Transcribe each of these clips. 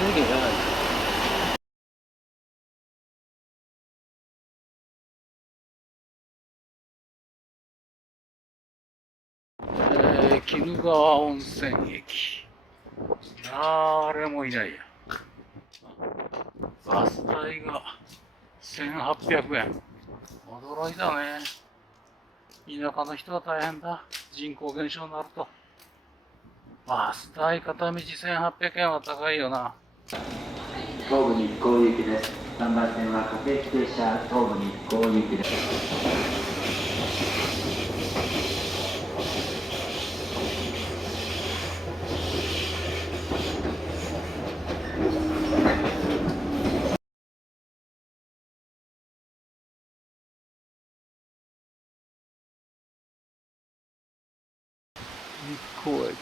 げえ鬼怒川温泉駅。誰もいないや。バス代が1800円。驚いたね。田舎の人は大変だ。人口減少になると。バス代片道1800円は高いよな。東武日光行きです。3番線は各駅停車、東武日光行きです。日光駅。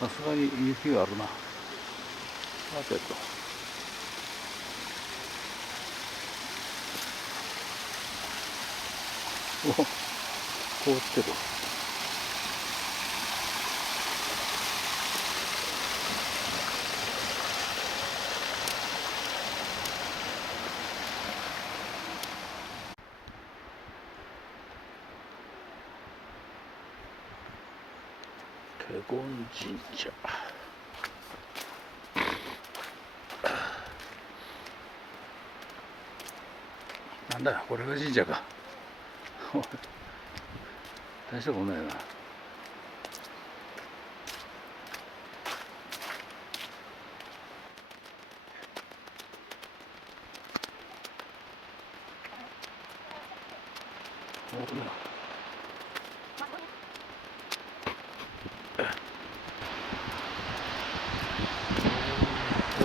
さすがに雪があるな。さてと。お、凍ってる。華厳神社。なんだこれが神社か。大したことないな。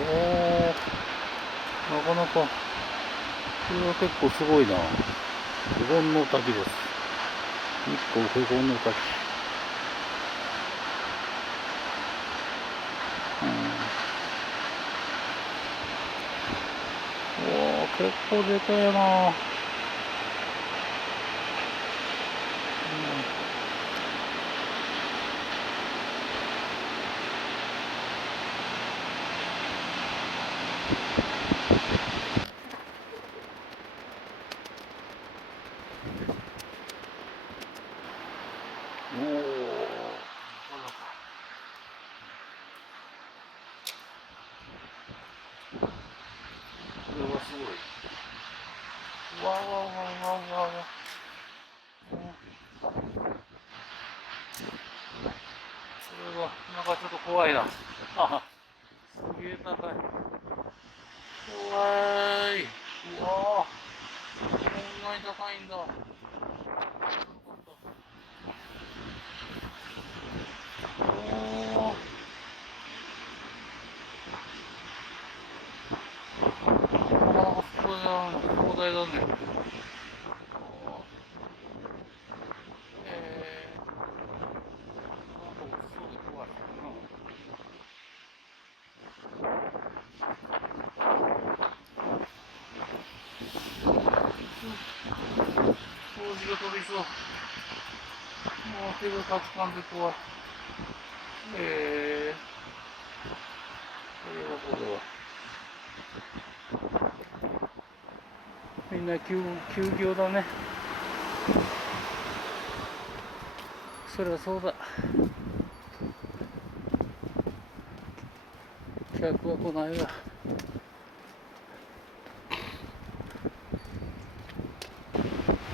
おお、なかなか、これは結構すごいな。華厳の滝です。日光華厳の滝。おお、結構でかいな。おお、なかなか。これはすごい。わわわわわわ。これはなんかちょっと怖いな。すげえ高い。怖い。うわあ、こんなに高いんだ。おお。なかなかすごいな。壮大だね。なんか落ちそうで怖い。掃除が飛びそう。もう手がかくかんで怖い。これはこれは。みんな休業だね。そりゃそうだ。客は来ないわ。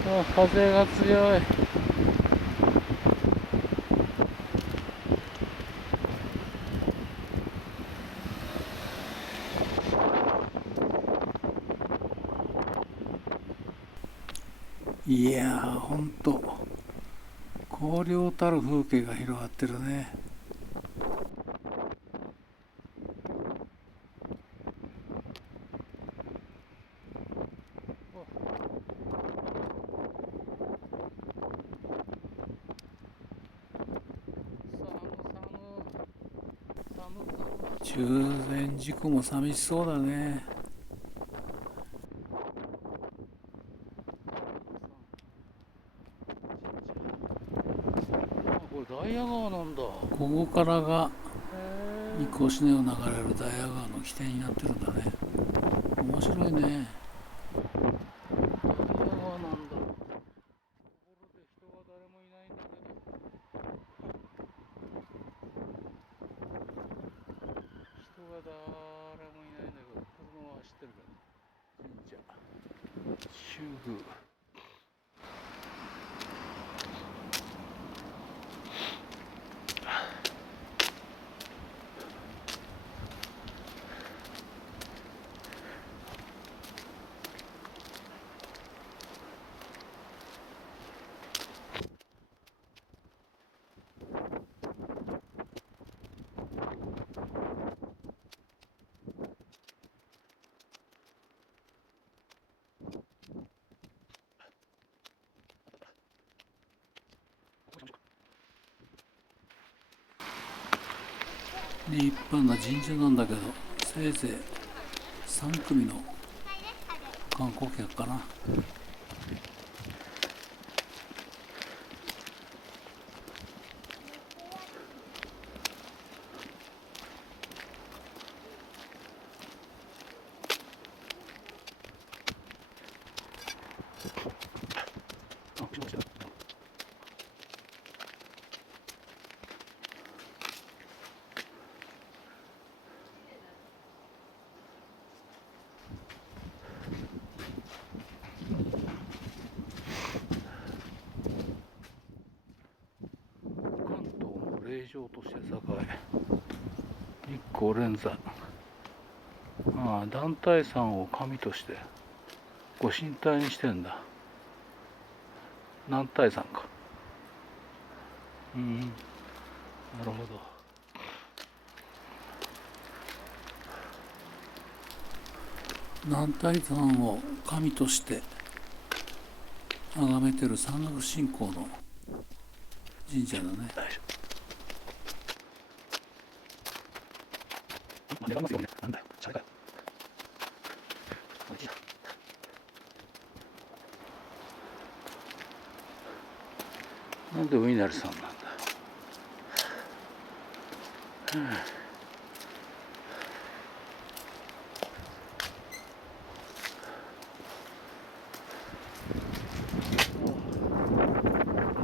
あ、風が強い。いやー、ほんと荒涼たる風景が広がってるね。中禅寺湖も寂しそうだね。これダイヤ川なんだ。ど。ここからがへ日光市内を流れるダイヤ川の起点になってるんだね。面白いね。ダイヤ川なんだ。ところで人が誰もいないんだけど。人が誰もいないんだけど、車は走ってるけど。神社。修宮。立派な神社なんだけど、せいぜい3組の観光客かな。関東の霊場として栄え、日光連山。団体山を神としてご神体にしてんだ。男体山か。なるほど。男体山を神として崇めてる山岳信仰の神社だね。出ますよね。なんだよ、シャレかよ。なんでお稲荷さんなんだ。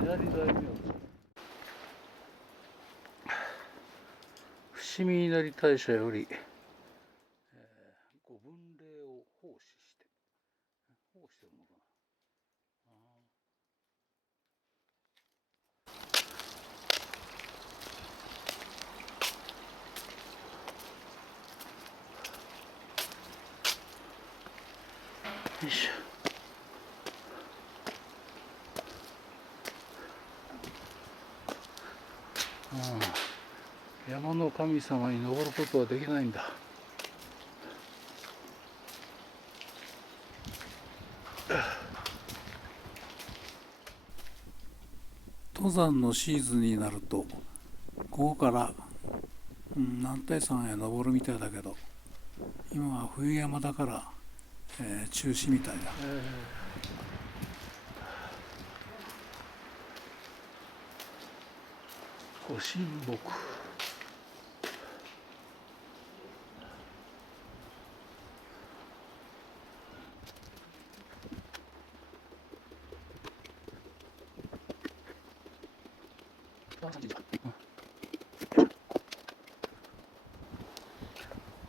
左大名伏見稲荷大社より、ご分霊を奉仕して奉仕してるのかな。よいしょ。山の神様に登ることはできないんだ。登山のシーズンになるとここから、男体山へ登るみたいだけど、今は冬山だから、中止みたいだ。ご神木。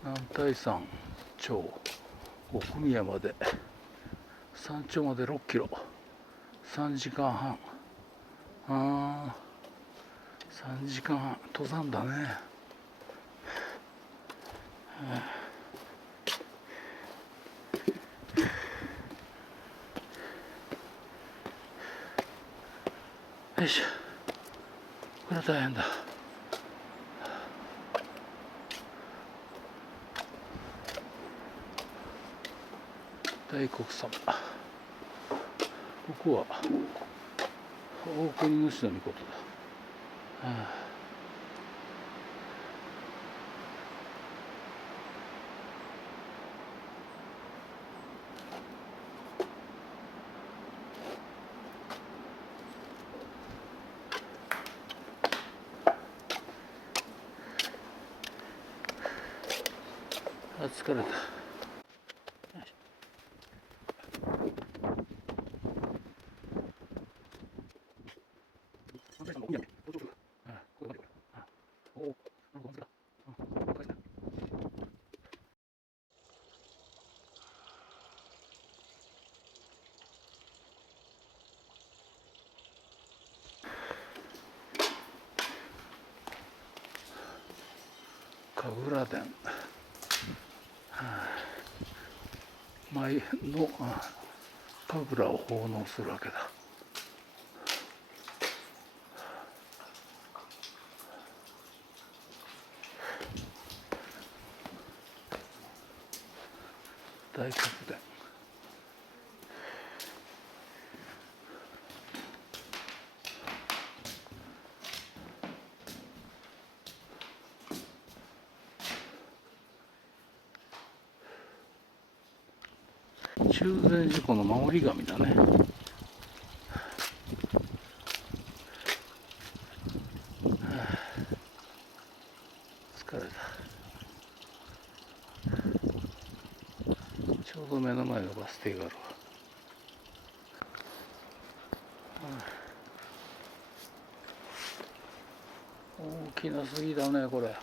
男体山頂奥宮まで山頂まで6キロ3時間半。3時間半登山だね。よいしょ。これは大変だ。大黒様。ここは大国主の御事だ。疲れた。神楽殿、舞の神楽を奉納するわけだ。大覚殿、中禅寺湖の守り神だね。疲れた。ちょうど目の前のバス停があるわ。大きな杉だねこれ。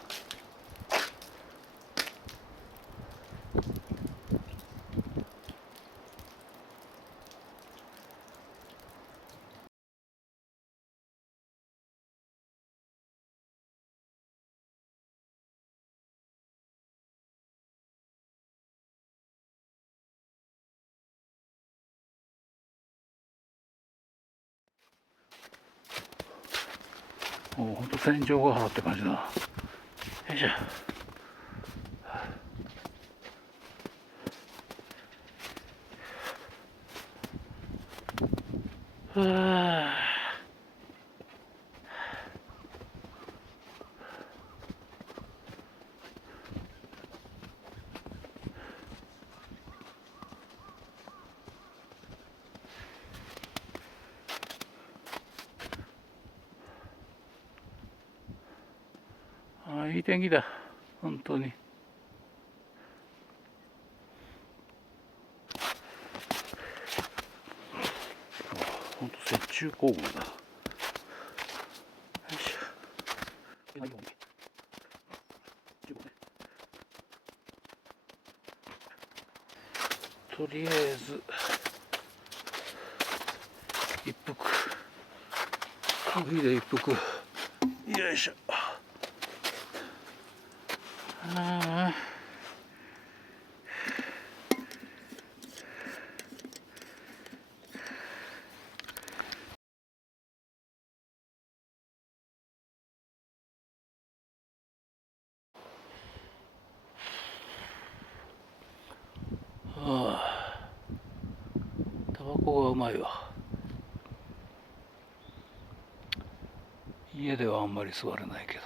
ほんと天井ヶ原って感じだ。よいしょ。はあ、いい天気だ本当に。本当雪中行軍だ。よいしょ。とりあえず一服コーヒーで一服。よいしょ。ああ、タバコがうまいわ。家ではあんまり吸われないけど、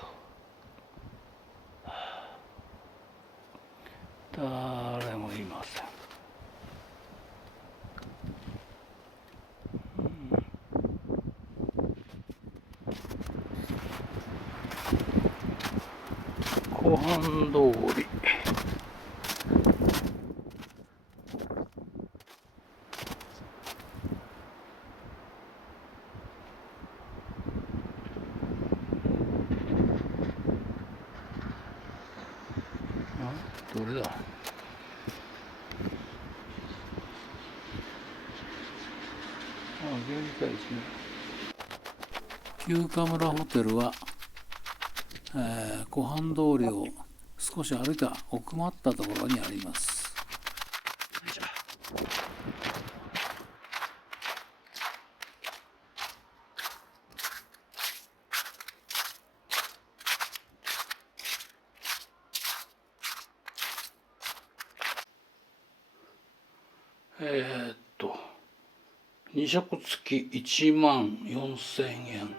誰もいません。湖畔通り。どれだ。現在ですね。旧神村ホテルは、湖畔通りを少し歩いた奥まったところにあります。2食付き1万4000円。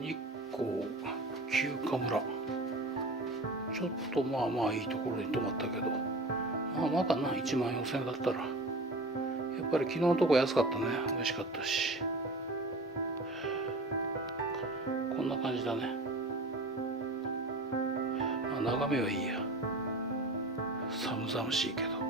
日光旧神村。ちょっとまあまあいいところに泊まったけど、まあまあかな、1万4000円だったら。やっぱり昨日のとこ安かったね。美味しかったし。こんな感じだね。まあ眺めはいいや。寒々しいけど。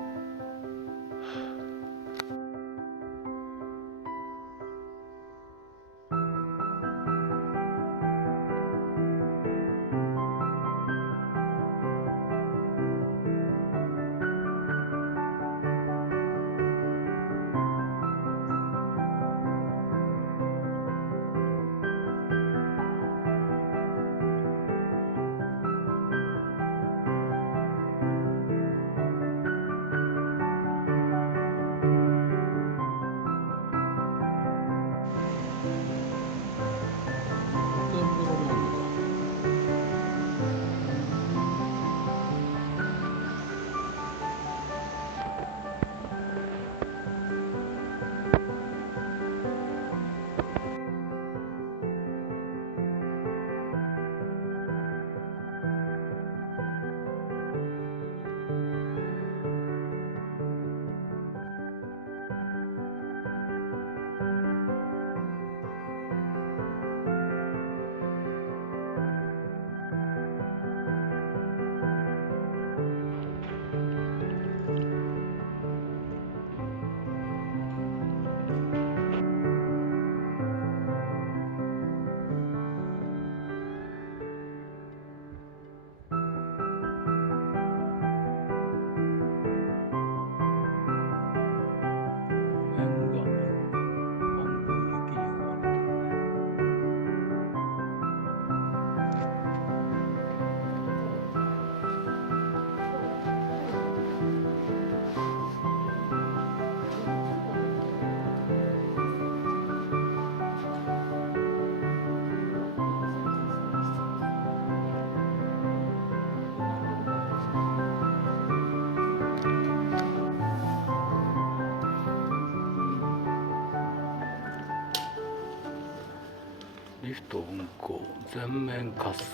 リフト運行全面滑走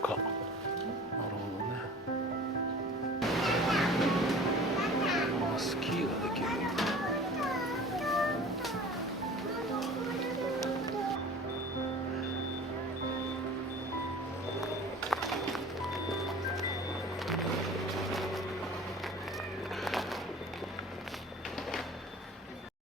化。なる